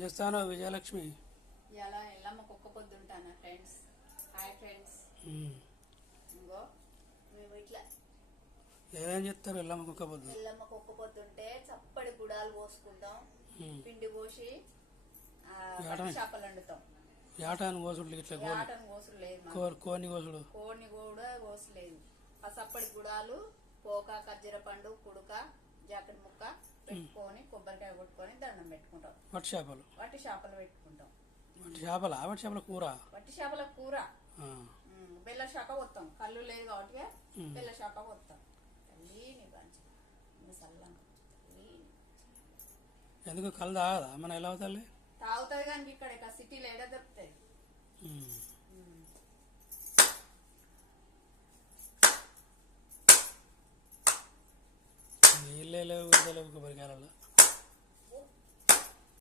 చేస్తాను విజయలక్ష్మి? ఇలా ఎల్లమ్మకు ఒక్క పొద్దు ఉంటాను ఫ్రెండ్స్. Hi friends. ఇంకో మేము ఇట్లా ఏమేం చెప్తారు ఎల్లమ్మకు ఒక్క పొద్దు? ఎల్లమ్మకు ఒక్క పొద్దు ఉంటే చప్పడి గుడాలు పోసుకుంటాం, పిండి పోసి చేపలు వండుతాం. యాటాను కోసుడు ఇట్లా యాటను కోసుడు లేదు, కోని కోసుడు కోడిని కూడా కోసలేదు. ఆ చప్పడి గుడాలు పోక ఖర్జూర పండు కుడుక జాకెట్ ముక్క పెట్టుకొని కొబ్బరికాయ కొట్టుకొని దండం పెట్టుకుంటాం. వట్టి చేపలు పెట్టుకుంటాం. వట్టి చేపల కూర. వట్టి చేపల కూర బెల్ల శాఖ పోతాం. కళ్ళు లేదు కాబట్టి బెల్ల శాఖ పోతాం. ఎందుకు కళ్ళు తాగదా మన ఎలా అవుతాయి? తాగుతుంది కానీ ఇక్కడ సిటీలో ఎడ దొరుకుతాయి. నీళ్ళే లేవు కొబ్బరికాయలలో.